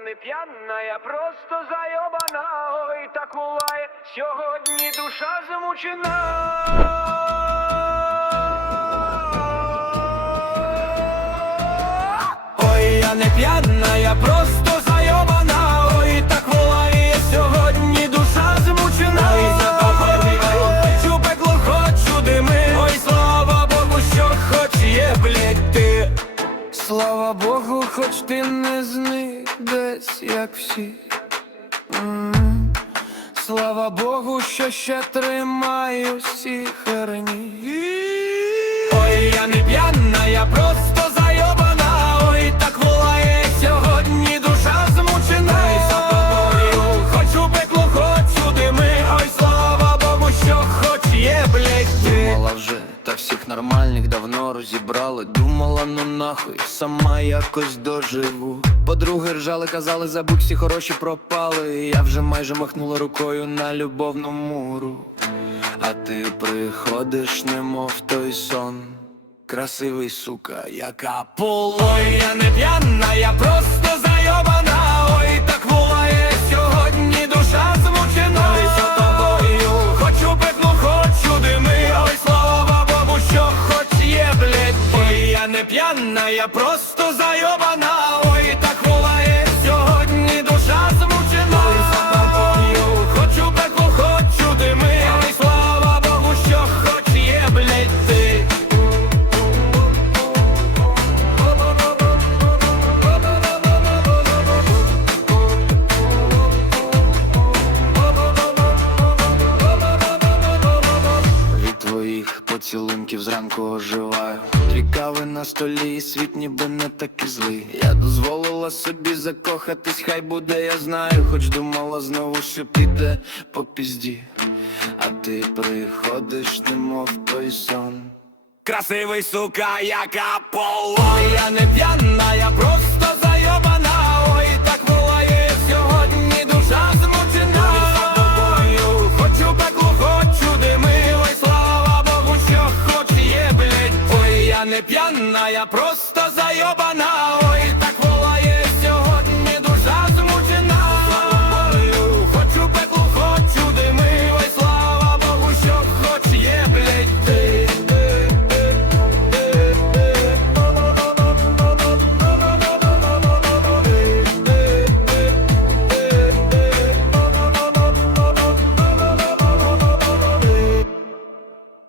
я не п'яна, я просто зайобана, ой, так буває, сьогодні душа замучена. Ой, я не п'яна, я просто зайобана, ой, так буває, сьогодні душа змучена. Ой, за тобою хочу пекло, хочу дими, ой, слава Богу, що хоч є, блядь, ти. Слава Богу, хоч ти не зник десь, як всі. Слава Богу, що ще тримаю всі херні. Нормальних давно розібрали. Думала, ну нахуй, сама якось доживу. Подруги ржали, казали, забудь всі хороші пропали. Я вже майже махнула рукою на любовну муру. А ти приходиш, немов той сон. Красивий сука, яка поло. Я не п'яна, я просто Ой, я не п'яна, я просто зайобана. Поцілунків зранку оживаю. Дві кави на столі, і світ ніби не такий злий. Я дозволила собі закохатись, хай буде, я знаю, хоч думала знову, що піде по пізді, а ти приходиш, немов той сон. Красивий сука, яка поло Я не п'яна, я просто хоч є, блядь Ой, я не п'яна, я просто зайобана. Ой, так